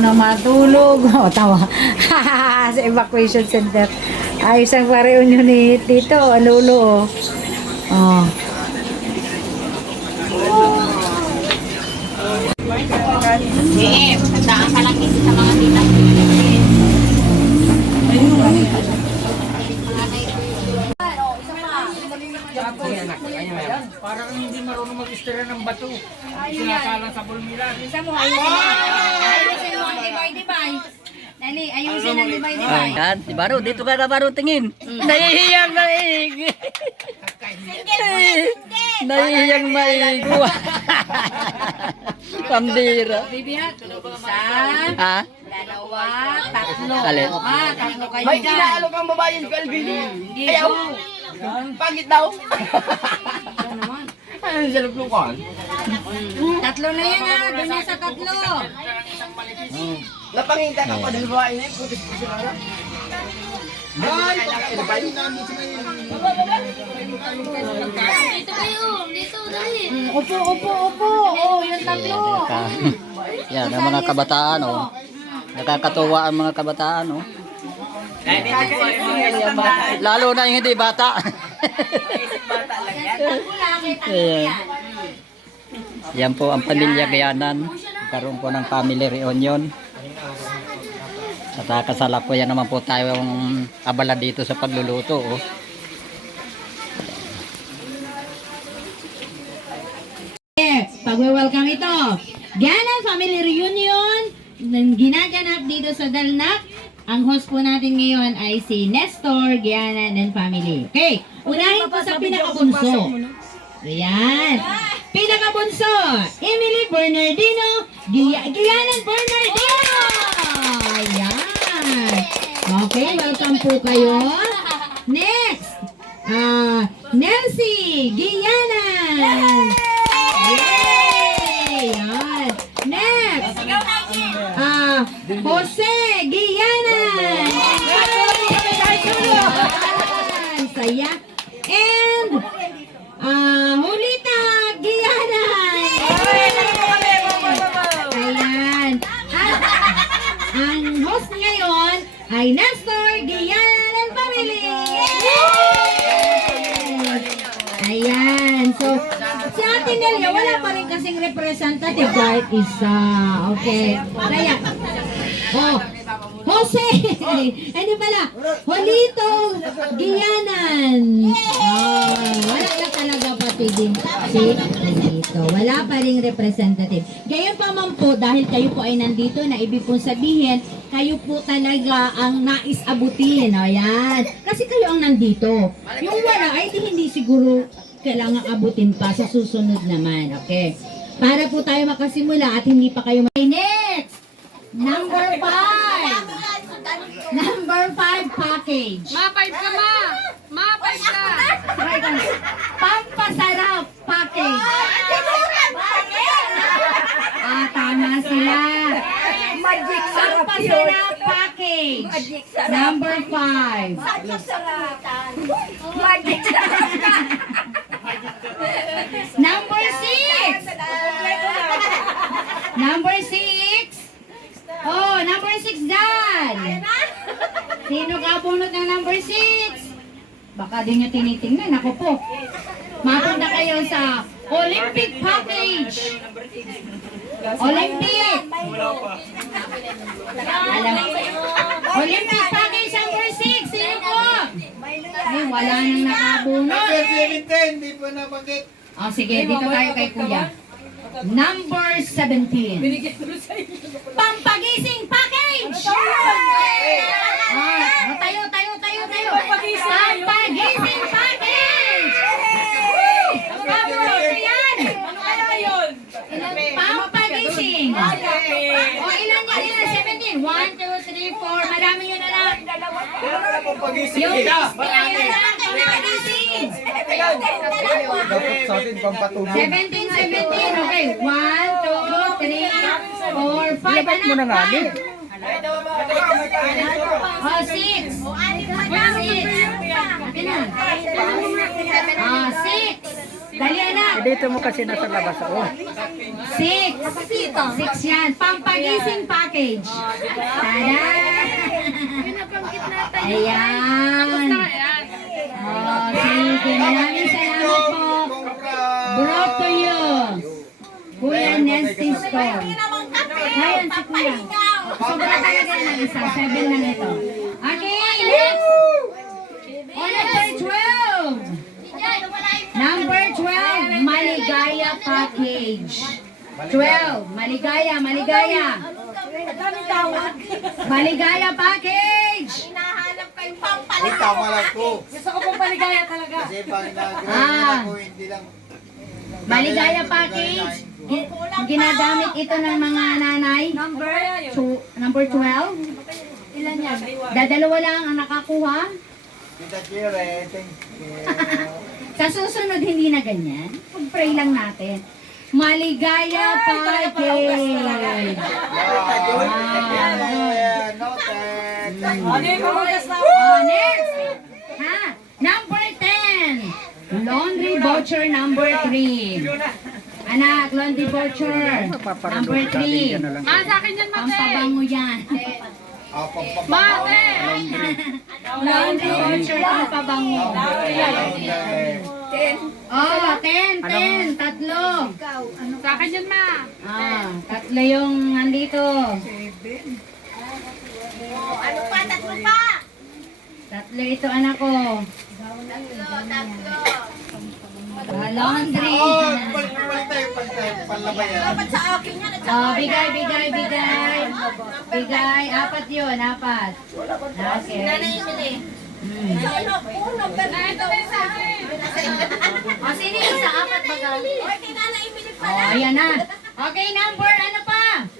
na matulog. O, tawa. Sa evacuation center. Ayos ang pa-reunion ni Tito. Lolo, oh. Tandaan ka lang isa sa mga tita. Parang hindi marunong mag-istira ng bato. Sinakalang sa bulmilan. Isa mo, ayusin mo ang divide. Dali, ayusin ang divide. Yan, si Baro, dito ka na Baro tingin. Nahihiyang maig. Nahihiyang maig. Pambira. Bibiyat, isa, Ha? dalawa, tatlo. Alin? Tatlo kayo May dyan. kinaalok ang babae sa Calvino. Hindi, Ayaw. go. Pangit daw. Ano naman? Ano sa luklukan? Tatlo na yan ha, doon yan sa tatlo. Napangita ka pa ng babae na yun. Kutis ko sila na. Dito kayo, dito, dali. Upo, upo, upo. Oh, yung tatlo. Yan, ang mga kabataan, oh. Nakakatuwa ang mga kabataan, oh. Lalo na yung hindi bata. Ayan. Yan po ang pamilya Gayanan. Karoon po ng family reunion. At kasalukuyan naman po tayong abala dito sa pagluluto. Oh. Pag-welcome ito. Gayanan Family Reunion nang ginaganap dito sa Dalnak. Ang host po natin ngayon ay si Nestor Gayanan and Family. Okay, unahin ko sa pinakabunso. Ayan. Pinakabunso, Emily Bernardino, Gayanan Bernardino. Ayan. Okay, welcome po kayo. Next, Nelsie Gayanan. Yay! Yan. Next, Jose Gayanan. Yan. Saya. And, Julita Gayanan. Ayan. At, ang host ngayon ay Nestor Gayanan and Family. Ayan. So, si Ate Nelia, wala pa rin kasing representative kahit isa. Okay. Kaya, Jose! Hindi pala. Jolito Gayanan. Wala na talaga pati din si Jolito. Wala pa rin representative. Gayon pa man po, dahil kayo po ay nandito, na ibig pong sabihin, kayo po talaga ang nais abutin. Ayan. Kasi kayo ang nandito. Yung wala, ay hindi siguro kailangan abutin pa sa susunod naman. Okay. Para po tayo makasimula at hindi pa kayo next! Number 5! Number 5 package. Ma-5 ka, ma! Ma-5 ka! Pampasarap package. Tama sila. Pampasarap package. Number 5. Number 6. Number 6. Oh, number 6 dyan. Sino kabunot ng number 6? Baka din nyo tinitingnan. Ako po. Mapunta kayo sa Olympic package. Olympic. Alam. Olympic package number 6. Sino po? Ay, wala nang nakabunot. Hindi po nabanggit. Oh, sige, dito tayo kay Kuya. Number 17. Pampagising package! Tayo. Pampagising package! Pampagising yan! Pampagising! O, ilan yan? 17? 1, 2, 3, 4. Marami yun na lang. Yung pampagising! Dapat sa atin pampatulog. 17. Okay. 1, 2, 3, 4, 5. Ano? 5. Oh, 6. 6. Akin na. 6. Dali anak. Dito mo kasi nasa labas. Oh. 6 yan. Pampagising package. Tada! Ayan. Oh, sige. Maraming salamat po. Brought to you. Kuya Nesty Store. Ayan si Kuya. Sobra talaga yan ang isa. 7 lang ito. Okay, next. On number 12. Number 12, Maligaya Package. 12, Maligaya. Maligaya Package. Hinahanap kayong pampalaki. Uy, tama lang to. Gusto ko pong paligaya talaga. Kasi pag nag-grind Ah. ako, hindi lang. Maligaya Package. Ginagamit ito ng mga nanay. Number 12. Ilan yan? Dadalawa lang ang nakakuha. Kita Chire, thank you. Sa susunod, hindi na ganyan. Pag-pray lang natin. Maligaya Package. Yeah, noted. Oh, next. Ha? Number 10. Laundry voucher number 3. Anak, laundry voucher. Number 3. Ma, sa akin yan, mate. Pampabango yan. Mate. Laundry voucher, pampabango. Oh, 10. Tatlo. Sa akin yan, ma. Tatlo yung nandito. Ano pa? Tatlo pa. Tatlo ito, anak ko. Tatlo. Laundry. Balik tayo, panlabayan. Dapat sa akin yan. At Oh, bigay. Bigay, 4 yun, 4. Okay. nanay ano? Number Na, ito din sa akin. O, sino yung sa 4 baga? Oy, kinala imili O, pala. ayan na. Okay, number, ano pa?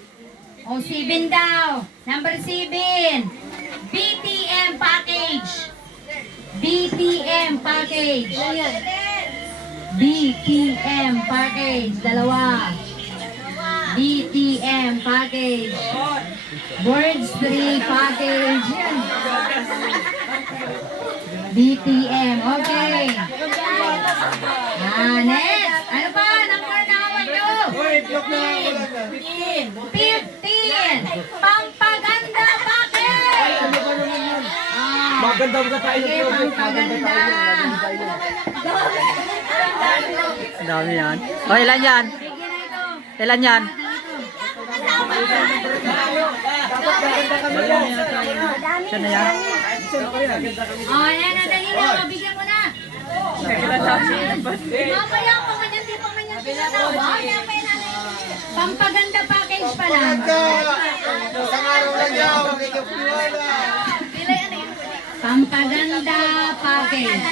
O, 7 daw. Number 7. BTM package. BTM package. BTM package. Dalawa. BTM package. Words 3 package. Yan. BTM. Okay. Next. Ano pa? Number na hawak nyo? 15. Pampaganda package. Maganda ba tayo? Okay, pampaganda. Ang dami yan. O, ilan yan? Ilan yan? Siya na yan. Ayan na, dali na. Mabigyan mo na. Mamaya pa man yan, di pa man yan tinatawag. Pampaganda package pala. Isang araw lang yan, huwag kayo piwala. Pampaganda package.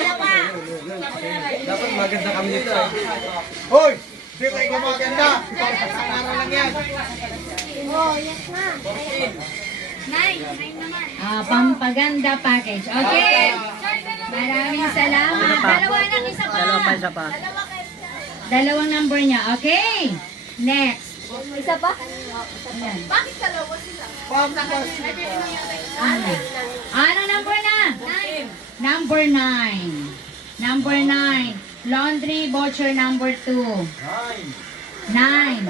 Dapat maganda kami nito. Hoy! Di tayo gumaganda. Isang araw lang yan. Pampaganda package. Okay. Maraming salamat. Dalawa ng isa pa. Isa pa. Dalawang number niya. Okay. Next. Isa pa? Ayan. Bakit dalawa sila? Ano number na? Number 9. Number 9. Laundry voucher number 2. 9.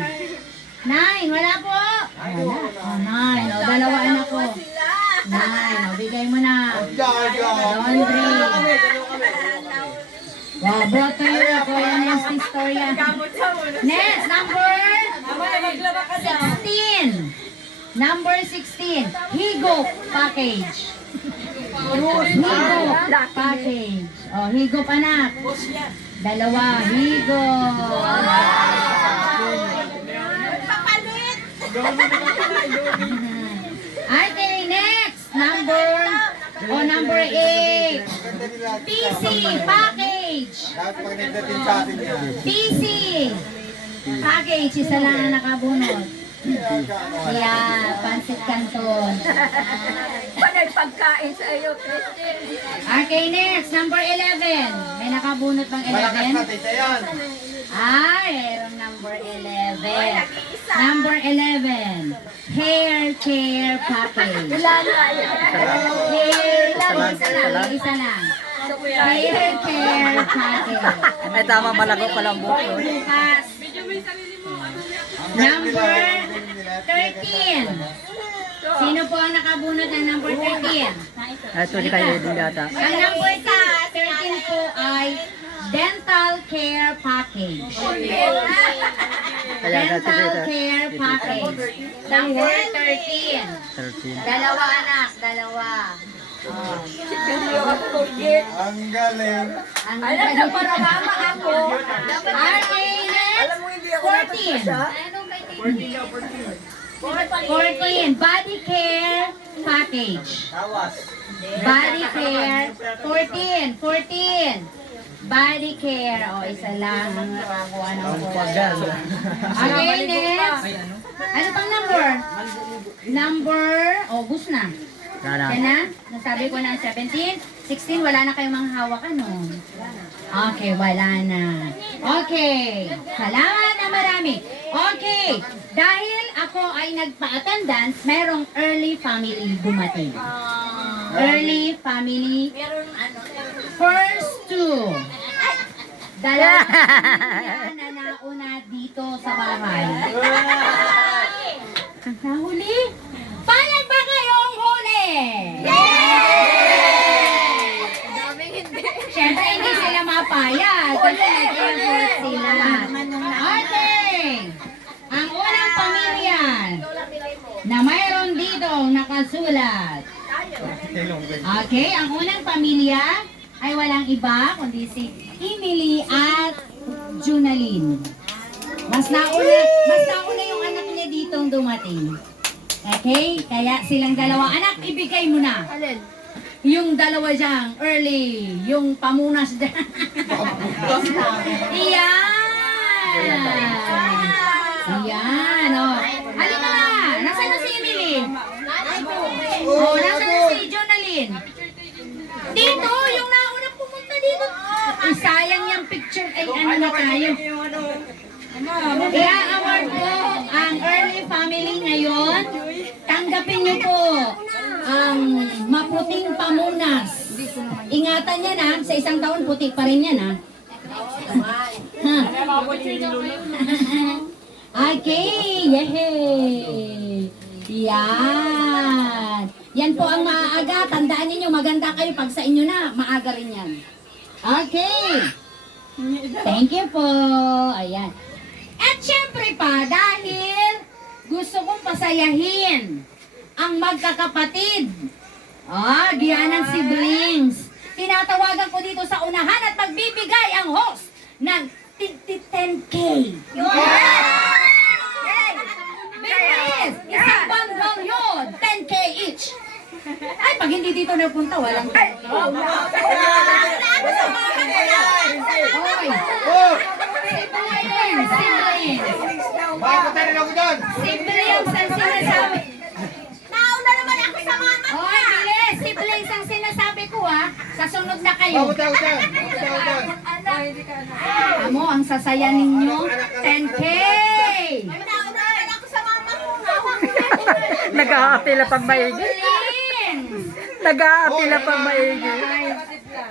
9. Wala po. Wala. Oh, 9. O, dalawa anak ko. 9. O, bigay mo na. Laundry. Wow, brought to you. Kuya Nesty Store yan. Next, number 16. Number 16. Higo package. Higo package. Oh, higo anak. Dalawa, higo. Papalit. Okay, next. Number 8. PC package. Dapat pag nagdating sa atin yan. PC package. Isa lang ang nakabunot. Yeah, Pansit Canton. Panay pagkain sa iyo, Christine. Okay, next. Number 11. May nakabunot bang Malakas 11? natin sa yan. Mayroong number 11. Number 11. Hair care package. Wala na yan. Hair, isa lang. Isa lang. Hair care package. Ay tama, malago pala ang buhok. Bukas. Number 13. Sino po ang nakabunot ng number 13? Ay, ito di kayo din yata. Ang number 13 po ay dental care package. Kaya dati Dental dito. care package. Number 13. 13. Dalawa anak, dalawa. Oh. Ang galing. Ang ganda para mama ako. RA next, 14. 14. Body care package. Body care. 14. 14. Body care. O, isa lang ang nakakuha ng 14. Okay, next. Ano pang number? Number, gusto na. Sana. Yan na? Nasabi ko na 17, 16, wala na kayong mga hawak, ano? Okay, wala na. Okay. Salamat na marami. Okay. Dahil ako ay nagpa-attendance, merong early family dumating. Early family. First two. Dalawa na nauna dito sa bahay. Nahuli? Payag ba kayong huli? Siyempre, hindi sila mapayag. Kasi nag-effort sila. Okay. Ang unang pamilya na mayroon dito nakasulat. Okay, ang unang pamilya ay walang iba kundi si Emily at Junaline. Mas nauna yung anak niya ditong dumating. Okay? Kaya silang dalawa. Anak, ibigay mo na. Yung dalawa dyan, early. Yung pamunas dyan. Iyan. Iyan, oh. Halika na. Nasaan na si Emily? Oh, nasaan na si Jonaline? Dito, yung naunang pumunta dito. Sayang yung picture. Ay, ano na tayo? I-award po ang early family ngayon. Tanggapin niyo po ang maputing pamunas. Ingatan yan ha, sa isang taon puti pa rin yan ha. Okay, yehey! Yan! Yan po ang maaga. Tandaan niyo maganda kayo pag sa inyo na, maaga rin yan. Okay! Thank you po. Ayan. At syempre pa, dahil gusto kong pasayahin ang magkakapatid. Giyanang siblings. Tinatawagan ko dito sa unahan at magbibigay ang host ng 10K. Bilis! Isang bundle yun! 10K each. Ay, pag hindi dito napunta, walang Oy! Siblings! Bakit tayo ako dyan? Siblings ang sinasabi. Nauna naman ako sa mama ko. Oy, bilis! Siblings ang sinasabi ko ha. Sa sunod na kayo. Bakit ako dyan? Bakit ako dyan? Amo, ang sasaya ninyo, 10K! Nag-aapila pang maigi. Siblings! Nag-aapila pang maigi.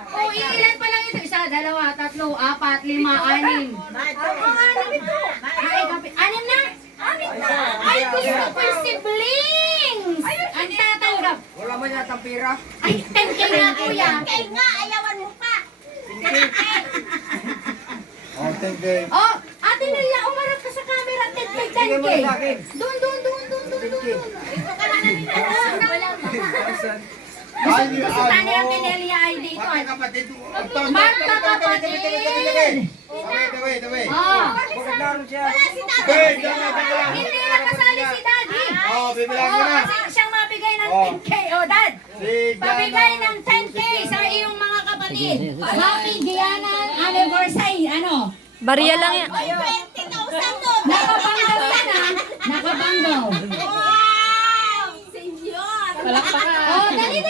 Oh, ilan pa lang ito? Isa, dalawa, tatlo, apat, lima, anim. Anim ito. Anim na? Ay, gusto ko yung siblings! Ang tatanggap. Wala man yata pira. Ay, 10K nga kuya. Oh, 10K. Oh, Ate Nelia, umarap ka sa camera. 10K. Doon. Gusto tani ang Nelia ay dito. Magkakapatid. Magkakapatid! Daway. Oh, Wait. hindi na kasali si Daddy. Oh, bibilang ko na. Kasi siyang mabigay ng Oh. 10K. Oh, Dad. Si Pabigay ng 10K sa iyong mga kapatid. Happy Gianan anniversary. Ano? Bariya lang yan. Nakabanggaw yan ha. Nakabanggaw. Oh, dali.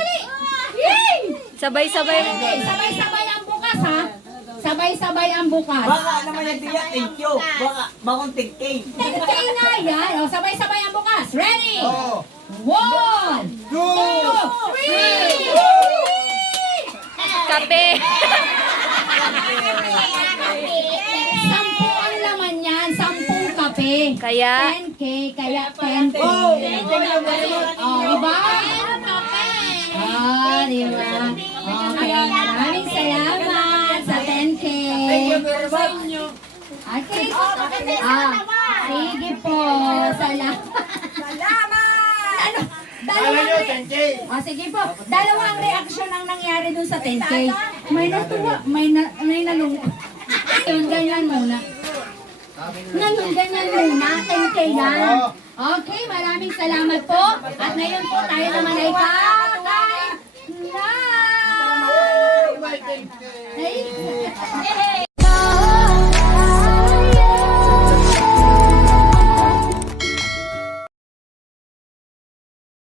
Yay! Sabay-sabay. Okay, sabay-sabay ang bukas ha. Sabay-sabay ang bukas. Baka naman yung tiyak, thank you. Baka, bakong 10K. 10K na yan. O, sabay-sabay ang bukas. Ready? Oh. 1, 2, 3! kape. 10 ang laman yan, 10 kape. Kaya, 10K, kaya 10K. Oh, diba? Oh, diba? Okay, maraming salamat sa 10K. Okay. Sige po. Salamat. Ano? Sige po. Dalawang reaksyon ang nangyari dun sa 10K. May natuwa, may nalungkot. Ngayon, ganyan muna. 10K yan. Okay, maraming salamat po. At ngayon po, tayo naman ay kakain na. Ay,